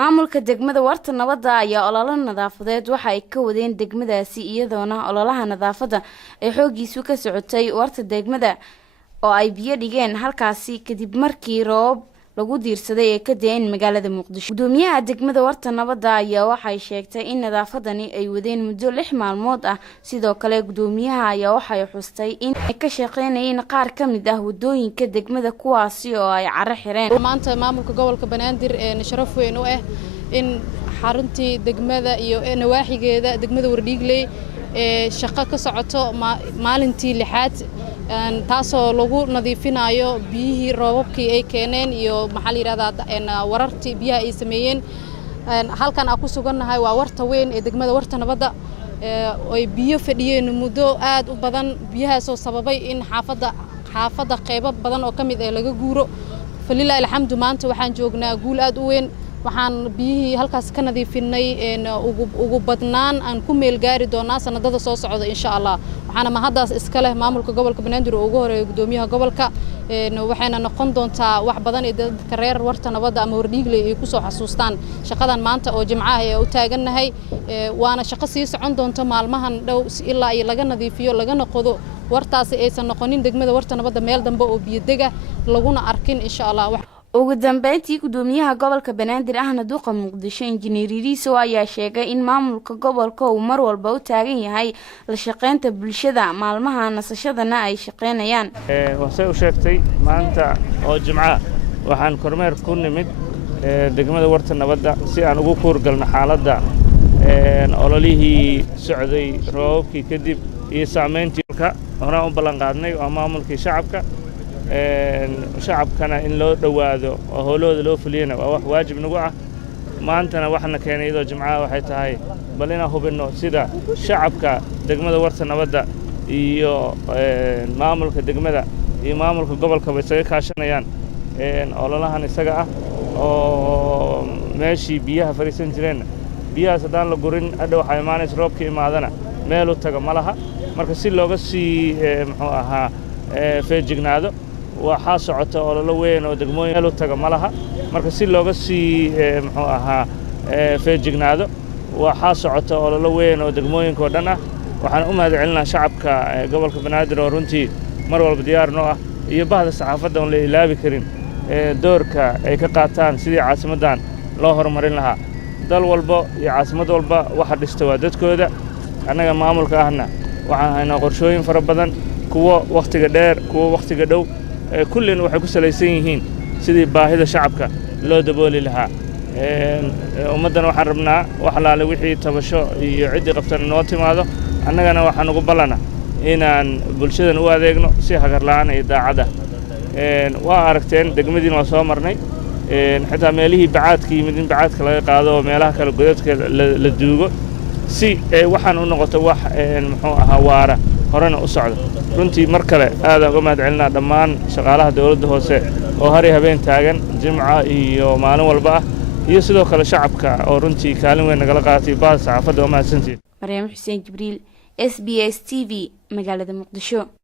maamulka degmada warta nabadda ayaa olole nadaafadeed waxa ay ka wadeen degmadaasi iyadoona ololaha nadaafada ay xoogiisu ka socotay warta degmada oo ay biyo dhigeen halkaasi kadib markii roob lagu diirsaday ee ka da'een magaalada Muqdisho. Gudoomiyaha degmada warta nabadda ayaa waxay sheegtay in nadaafadani ay wadeen muddo 6 maalmood ah. Sidoo kale gudoomiyaha ayaa waxay xustay in ay ka shaqeynayeen qaar ka mid ah wadooyinka degmada kuwaasi oo ay carro xireen. Maanta maamulka gobolka Banaadir ee sharaf weyn u ah in xaruntii degmada iyo nawaaxigeeda degmada Wardhiigley ee shaqo ka socoto maalintii lixaad taasoo lagu nadiifinayo biyihii roobabkii ay keeneen iyo maxaa la yiraahdaa warartii biyaha ay sameeyeen. Halkan aan ku sugannahay waa warta weyn ee degmada warta nabadda ay biyo fadhiyeen muddo aad u badan, biyahaas oo sababay in xaafada qaybo badan oo kamid ah laga guuro. Falilah alxamdu maanta waxaan joognaa guul aad u weyn, waxaan biyihii halkaas ka nadiifinay ugu badnaan aan ku meel gaari doonaa sanadada soo socda insha Allah. waxaana mahadaas iska leh maamulka gobolka Banaadir oo ugu horeeyay gudoomiyaha gobolka waxayna noqon doontaa wax badan ee dadka reer warta nabadda ama Wardhiigley ay ku soo xasuustaan shaqadan maanta oo Jimcaha ay u taagannahay. waana shaqo sii socon doonto maalmahan dhow ilaa ay laga nadiifiyo laga noqdo wartaasi aysan noqonin degmada warta nabadda meel dambe oo biyo dega laguna arkin insha Allah. ugu dambeyntii gudoomiyaha gobolka Banaadir ahna duqa Muqdisho Injineer Riiso ayaa sheegay in maamulka gobolka uu mar walba u taagan yahay la shaqeynta bulshada maalmaha nasashadana ay shaqeynayaan. waxay u sheegtay maanta oo Jimcaha waxaan kormeer ku nimid degmada warta nabadda si aan ugu kuurgalno xaaladda ololihii socday roobkii kadib iyo saameyntii horaan u ballan qaadnay oo maamulkii shacabkana in loo dhawaado oo howlahooda loo fuliyana waa wax waajib nagu ah. maantana waxna keenay iyadoo Jimcaha waxay tahay bal inaan hubinno sida shacabka degmada warta nabadda iyo maamulka degmada iyo maamulka gobolka ay isaga kaashanayaan ololahan isaga ah oo meeshii biyaha fariisan jireen biyahaas haddaan la gurin hadhow waxaa imaanaysa roobka imaadana meel u taga ma laha. marka si looga sii muxuu ahaa feejignaado waxaa socota ololo weyn oo degmooyin meel u taga ma laha. marka si looga sii muxuu ahaa feejignaado waxaa socota ololo weyn oo degmooyinka oo dhan ah. waxaan u mahadcelinayaa shacabka gobolka Banaadir oo runtii mar walba diyaar noo ah iyo bahda saxaafadda oo la ilaabi karin doorka ay ka qaataan sidii caasimadan loo horumarin lahaa. dal walba iyo caasimad walba waxa dhista waa dadkooda. annaga maamulka ahna waxaan haynaa qorshooyin fara badan, kuwa waqtiga dheer kuwa waqtiga dhow kullina waxay ku salaysan yihiin sidii baahida shacabka loo dabooli lahaa. ummadana waxaan rabnaa wax laale wixii tabasho iyo cidii qabtan noo timaado annagana waxaan ugu ballana inaan bulshadan u adeegno si hagar la'aan iyo daacada. waa aragteen degmadiina waa soo marnay xitaa meelihii bacaadka yimid in bacaadka laga qaado meelaha kale godadka la duugo si waxaan u noqoto wax muxuu ahaa waara horena u socdo. runtii mar kale aad uga mahadcelinaa dhammaan shaqaalaha dawladda hoose oo hari habeen taagan Jimcaha iyo maalin walba ah iyo sidoo kale shacabka oo runtii kaalin weyn nagala qaatay bahda saxaafadda oo mahadsantiin. Maryam Xuseen Jibriil SBS TV magaalada Muqdisho.